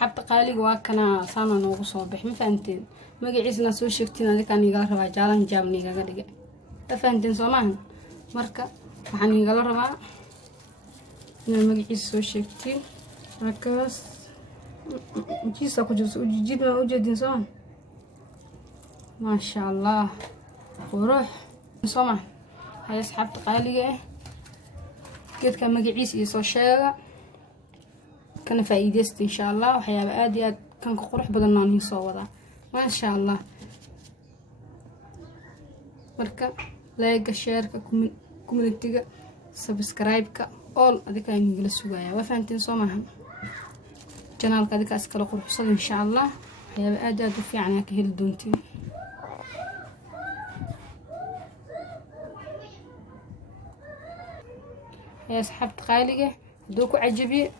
asxaabta qaaliga waa kana saana noogu soo bix ma fahanteen magaciisna soo sheegtiin adiga aniga rabaa jaalan jaabniga ga dhigay ma fahanteen Soomaan marka waxaan iga la rabaa inaan magaciisa soo sheegtiin markaas jiisa ku jirto jid ma u jeedin Soomaan ما شاء الله وروح سمع هاي asxaabta qaaliga geedka magaciisa iyo soo sheega kana faa'iideysta insha Allah waxyaabo aad iyo aad kan ka qurux badan aan soo wadaa ma sha Allah marka like share ka community-ga subscribe ka all adika inagala sugaya waa fahanteen Soomaa channel-ka adika iskala quruxsan insha Allah waxyaabo aad u fiican ka heli doontiin يا أصحاب قالقة دوكو عجبي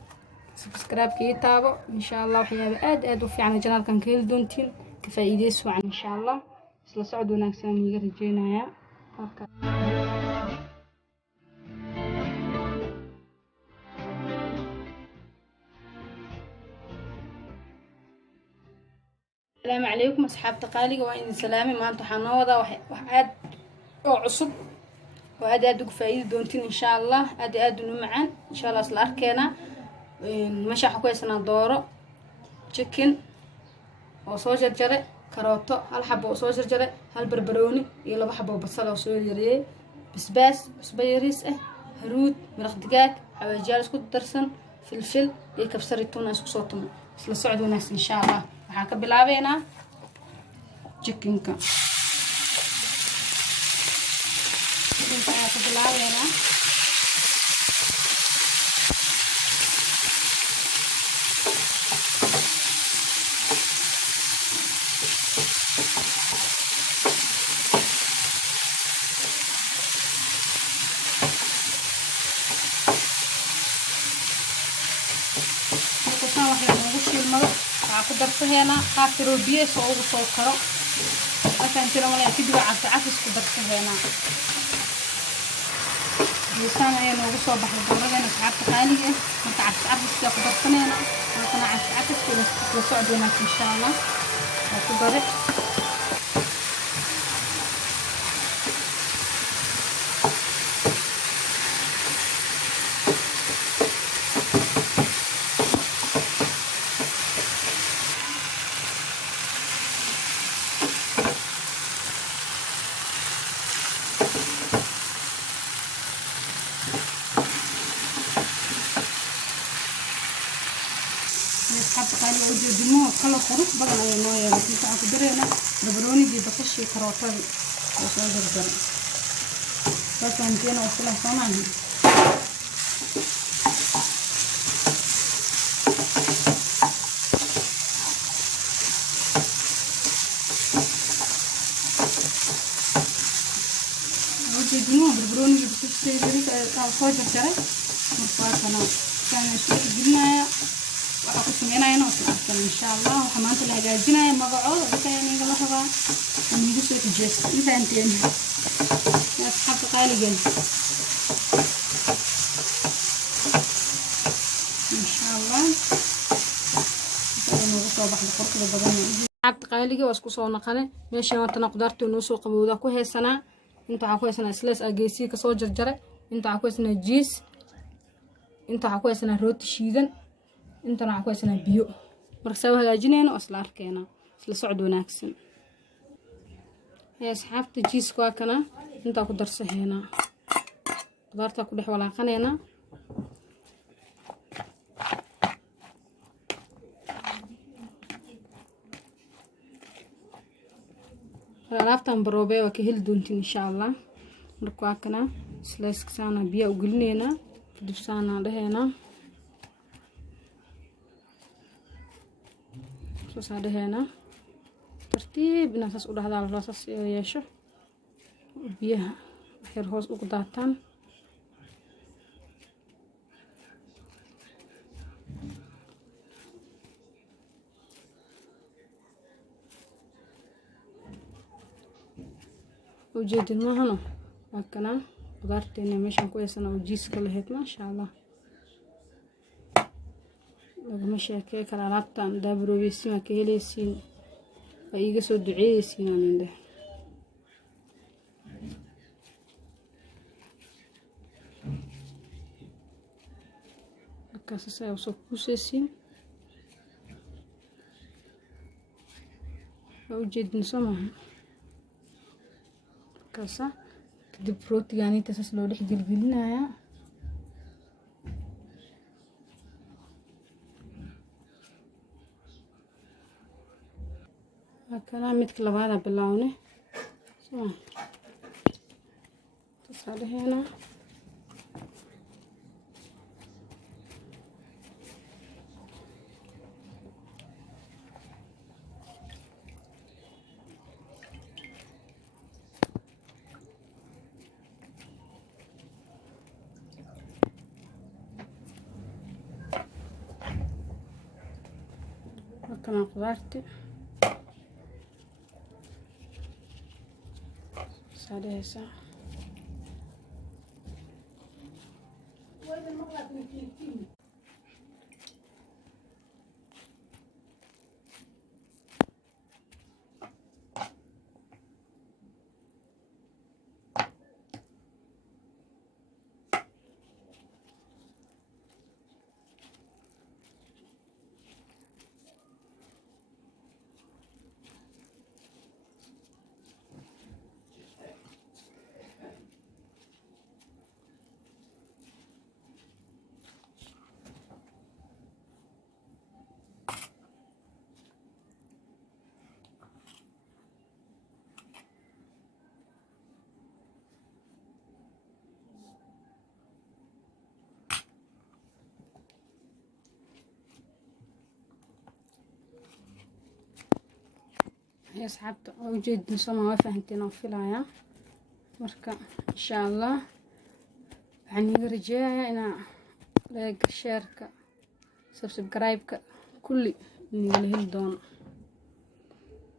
سبسكرايب كي تابو إن شاء الله وحيابي آد وفي عنا جنال كان كيل دونتين كفايدة سوعا إن شاء الله سلا سعود وناكسان يرجينا يا السلام عليكم أصحاب قالقة وإن سلامي ما أنتو حنوضة وحاد أو عصب وأدي فايدة دونتين إن شاء الله أدي نمعان إن شاء الله أصل أركينا مشا حكويسنا دورو تشيكن وصوجر جري كاروتو هل حبة وصوجر جري هل بربروني يلا بحبة وبصلة وصوجر جري بسباس بسبيريس هرود مرق دجاج حواجال اسكو درسن فلفل يكبسر التونة اسكو صوتنا أصل سعد وناس إن شاء الله وحاكا بلعبينا تشيكنكا بالعافية هنا خاطر بيه صوب صوكرة عشان ترى ما يكيد بعد عفس كدرت هنا يسان هي نوع صوب بحر برا أنا ساعات خالية ما تعرف عفس كدرت هنا أنا عارف عفس كده صعد هناك إن شاء الله وكبرت قالوا وجدوا كل خروف بقى نويا في ساعة درينا دبروني دي بخشي كروتر وصوجر دري بس عندنا وصلنا صنعنا وجدوا دبروني دي بخشي دري كروتر دري مرفوعنا كان شوي جبنا waxaa sameynayna oo insha Allah waxa maanta la hagaajinayo magacooda dadka aniga la rabaa aniga soo tijeesto intaanteen asxaabta qaaligan insha Allah inuu soo baxdo qorkada badan asxaabta qaaliga waa isku soo naqane meesha wanta qudaarta inuu soo qabowda ku heesana inta waxa ku heesana slice ageesi ka soo jarjare inta waxa ku heesana cheese inta waxa ku heesana rooti shiidan انت راح كويسنا بيو مرساوها لاجنين واصل اركينا اسلا سعد وناكسن يا اصحابتي جيس كواكنا انت اكو درسه هنا قدرتا كو دخ ولاقنينا رلافتان بروبي وكهل دونتين ان شاء الله مركواكنا سلايسك سانا بيا وقلنينا دبسانا دهينا صار هنا ترتيب ناس وده هذا الرصاص يشوف بيها خير هوس وقداتان وجد ما هنا هكذا قدرتني مش كويس أنا وجيس كله هيك ما شاء الله lagama sheekey kara alaabtan daaburoweysiin waa ka heleysiin waa iiga soo duceeyeysiin aan indhe markaas ayaa usoo kuuseysiin waa ujeedin soo maaha markaasa kadib rootigaaniita saas loo dhex gelgelinayaa كلام مثل هذا باللونه تصل هنا وكمان خضارتي عليها ساعة يا أصحابتي وجد نسمع فهمتنا وفيلايا مركا إن شاء الله يعني رجايا أنا لايك شاركة سبسكرايب كل اللي هالدون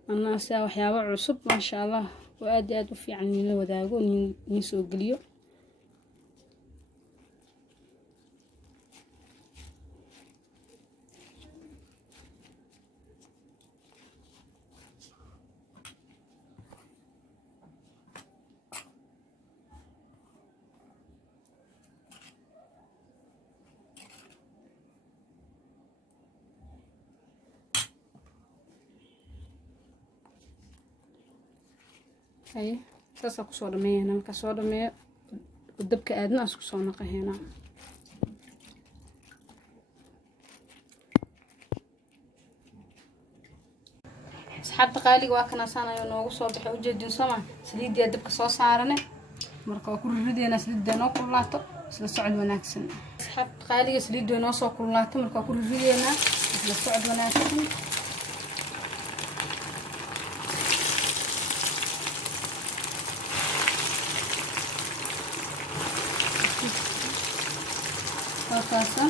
الناس يا وحياة عصب ما شاء الله وأدي في عني لو ذاقون نسوق اليوم هاي ساسا كسو دميه هنا كسو دميه ودبك ادنا اسكو سو نقه هنا اصحاب قالي waa kana saanayo noogu soo baxay ujeedin Soma saliidii dabka soo saarane marka ku rideena saliidda noo kulaato isla socod wanaagsan اصحاب قالي saliidda noo soo kulaato marka ku rideena isla socod wanaagsan كاسة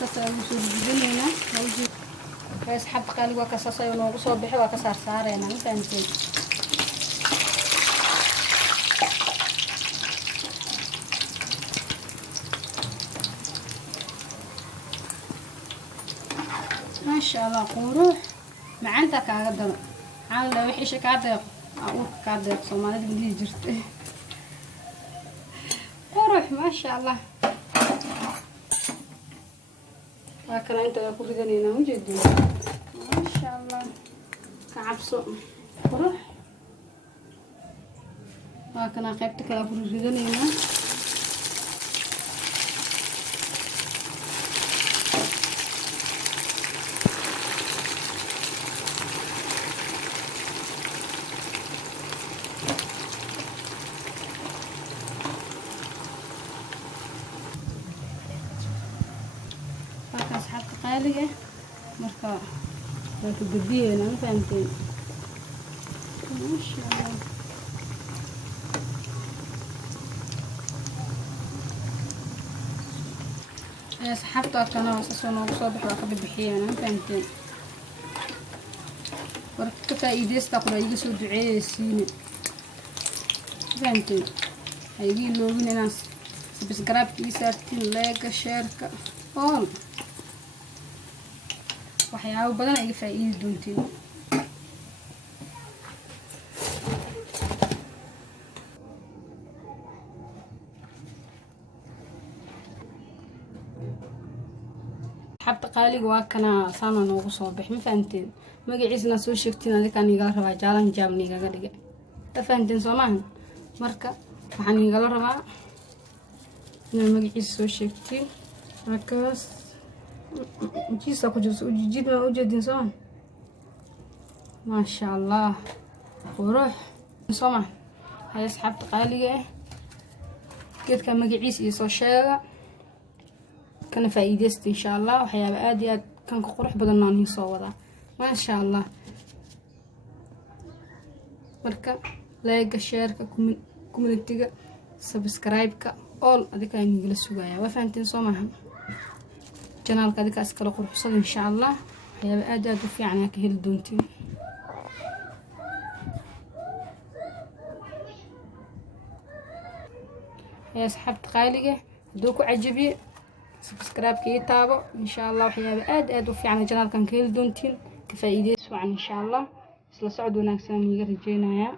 كاسة وصول جدينا موجود بس حب قالي وكاسة ينوغ صوبحي وكاسة صارينا فهمتي ما شاء الله قروح مع انت كاغدل عال لو وحيشة كاديق اقول كاديق صومالي بدي جرت قروح ما شاء الله لكن انت اقول لنا وجدي ما شاء الله كعبسو روح لكن قيبتك اقول لنا أصحاب قالية مركا لكن بديه أنا ما فهمتين ما شاء الله يا أصحابتي أنا وصلنا وصبح وقبل بحيه أنا ما فهمتين وركبت إيدي استقبل يجي سود دعاء سيني فهمتين هيجي لوين ناس سبسكرايب يسارتين لايك شير اون waxyaabo badan ay faa'iido doontiin. xabta qaaliga waa kana saana noogu soo bix ma fahanteen magaciisna soo sheegtiin adikaan igala rabaa jaalan jaabni igaga dhigay ma fahanteen Soomaan marka waxaan igala rabaa inaad magaciisa soo sheegtiin markaas jiisa ku jirto jid ma u jeedin Soomaan ما شاء الله وروح Soomaan hay asxaabta qaaliga geedka magaciisa iyo soo sheega kana faa'iideysta insha Allah waxyaabo aad iyo aad kan ka qurux badan aan soo wadaa ma sha Allah marka like share-ka community-ga subscribe-ka all adika inagala sugaya waa fahanteen Soomaan channel-ka adika iskala quruxsan insha Allah waxyaabo aad u fiican ka heli doontiin. يا أصحاب قالقة دوكو عجبي سبسكرايب كي تابو إن شاء الله وحيابي آد وفي عنا جنال كان كيل دونتين كفايدة سوعا إن شاء الله سلا سعود وناكسان يغرجينا يا